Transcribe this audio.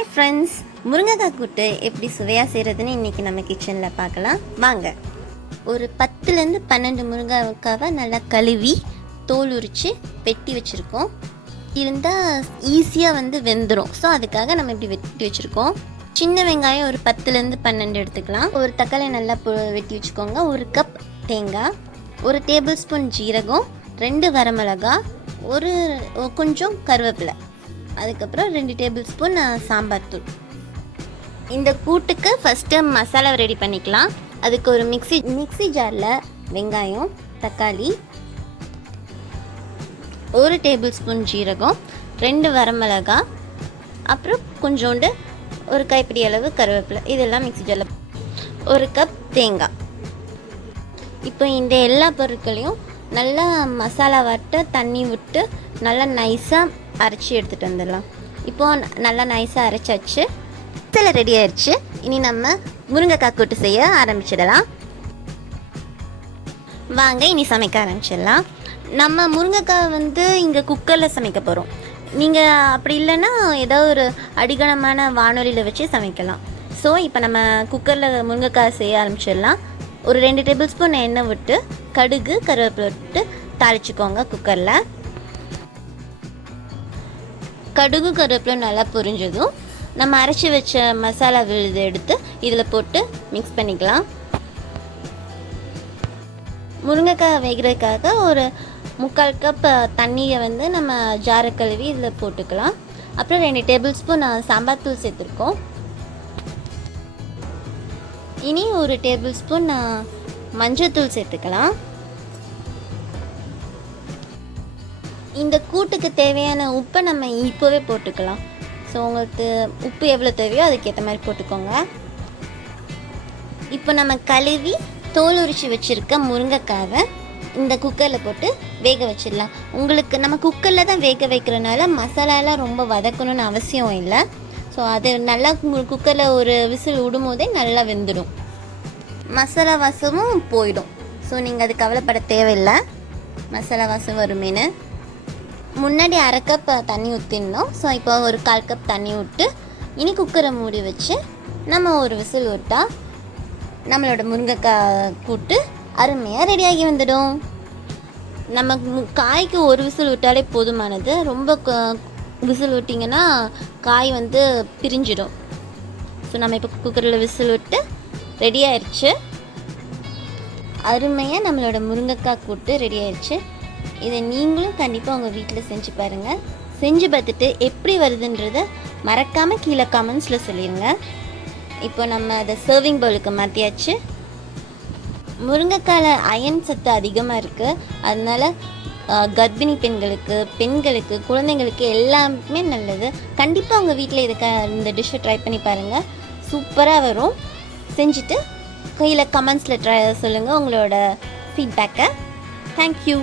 Hi friends, முருங்கைக்காய் கூட்டு எப்படி சுவையாக செய்கிறதுன்னு இன்றைக்கி நம்ம கிச்சனில் பார்க்கலாம் வாங்க. ஒரு 10லேருந்து 12 முருங்கைக்காவை நல்லா கழுவி தோல் உரித்து வெட்டி வச்சுருக்கோம். இருந்தால் ஈஸியாக வெந்துடும். ஸோ அதுக்காக நம்ம இப்படி வெட்டி வச்சுருக்கோம். சின்ன வெங்காயம் ஒரு 10லேருந்து 12 எடுத்துக்கலாம். ஒரு தக்காளி நல்லா வெட்டி வச்சுக்கோங்க. ஒரு கப் தேங்காய், ஒரு டேபிள் ஸ்பூன் ஜீரகம், 2 வரமிளகா, ஒரு கொஞ்சம் கருவேப்பிலை, அதுக்கப்புறம் 2 டேபிள் ஸ்பூன் சாம்பார் தூள். இந்த கூட்டுக்கு ஃபஸ்ட்டு மசாலா ரெடி பண்ணிக்கலாம். அதுக்கு ஒரு மிக்ஸி ஜாரில் வெங்காயம், தக்காளி, 1 டேபிள் ஸ்பூன் ஜீரகம், 2 வரமிளகா, அப்புறம் கொஞ்சோண்டு ஒரு கைப்பிடி அளவு கருவேப்பிலை, இதெல்லாம் மிக்ஸி ஜாரில். 1 கப் தேங்காய். இப்போ இந்த எல்லா பொருட்களையும் நல்லா மசாலா வட்ட தண்ணி விட்டு நல்லா நைஸாக அரைச்சி எடுத்துகிட்டு வந்துடலாம். இப்போது நல்லா நைஸாக அரைச்சாச்சு, மசாலா ரெடி ஆயிடுச்சு. இனி நம்ம முருங்கைக்காய் கூட்டு செய்ய ஆரம்பிச்சிடலாம். வாங்க இனி சமைக்க ஆரம்பிச்சிடலாம். நம்ம முருங்கைக்காய் இங்கே குக்கரில் சமைக்க போகிறோம். நீங்கள் அப்படி இல்லைன்னா ஏதோ ஒரு அடிகனமான வானொலியில் வச்சு சமைக்கலாம். ஸோ இப்போ நம்ம குக்கரில் முருங்கைக்காய் செய்ய ஆரம்பிச்சிடலாம். ஒரு 2 டேபிள் ஸ்பூன் எண்ணெய் விட்டு கடுகு கருவேப்பிலை விட்டு தாளிச்சுக்கோங்க. குக்கரில் கடுகு கருவேப்பிலை நல்லா பொரிஞ்சதும் நம்ம அரைச்சி வச்ச மசாலா விழுது எடுத்து இதில் போட்டு மிக்ஸ் பண்ணிக்கலாம். முருங்கைக்காய் வேகிறதுக்காக ஒரு 3/4 கப் தண்ணியை நம்ம ஜாரை கழுவி இதில் போட்டுக்கலாம். அப்புறம் 2 டேபிள் ஸ்பூன் சாம்பார் தூள் சேர்த்துருக்கோம். இனி ஒரு டேபிள் ஸ்பூன் மஞ்சள் தூள் சேர்த்துக்கலாம். இந்த கூட்டுக்கு தேவையான உப்பை நம்ம இப்போவே போட்டுக்கலாம். ஸோ உங்களுக்கு உப்பு எவ்வளோ தேவையோ அதுக்கேற்ற மாதிரி போட்டுக்கோங்க. இப்போ நம்ம கழுவி தோல் உரித்து வச்சுருக்க முருங்கைக்காவை இந்த குக்கரில் போட்டு வேக வச்சிடலாம். உங்களுக்கு நம்ம குக்கரில் தான் வேக வைக்கிறனால மசாலாலாம் ரொம்ப வதக்கணும்னு அவசியம் இல்லை. ஸோ அது நல்லா குக்கரில் ஒரு விசில் விடும்போதே நல்லா வெந்துடும், மசாலா வாசமும் போயிடும். ஸோ நீங்கள் அது கவலைப்பட தேவையில்லை, மசாலா வாசம் வருமேனு. முன்னாடி 1/2 கப் தண்ணி ஊற்றிடணும். ஸோ இப்போ ஒரு 1/4 கப் தண்ணி விட்டு இனி குக்கரை மூடி வச்சு நம்ம ஒரு விசில் விட்டால் நம்மளோட முருங்கைக்காய் கூட்டு அருமையாக ரெடியாகி வந்துடும். நம்ம காய்க்கு ஒரு விசில் விட்டாலே போதுமானது. ரொம்ப விசில் விட்டிங்கன்னா காய் பிரிஞ்சிடும். ஸோ நம்ம இப்போ குக்கரில் விசில் விட்டு ரெடி ஆயிடுச்சு. அருமையாக நம்மளோட முருங்கைக்காய் கூட்டு ரெடி ஆயிடுச்சு. இதை நீங்களும் கண்டிப்பாக உங்கள் வீட்டில் செஞ்சு பாருங்கள். செஞ்சு பார்த்துட்டு எப்படி வருதுன்றதை மறக்காமல் கீழே கமெண்ட்ஸில் சொல்லிடுங்க. இப்போ நம்ம அதை சர்விங் பவுலுக்கு மாற்றியாச்சு. முருங்கைக்காயில் அயன் சத்து அதிகமாக இருக்குது. அதனால் கர்ப்பிணி பெண்களுக்கு குழந்தைங்களுக்கு எல்லாமே நல்லது. கண்டிப்பாக உங்கள் வீட்டில் இந்த டிஷ்ஷை ட்ரை பண்ணி பாருங்கள், சூப்பராக வரும். செஞ்சுட்டு கீழே கமெண்ட்ஸில் சொல்லுங்கள் உங்களோட ஃபீட்பேக்கை. தேங்க்யூ.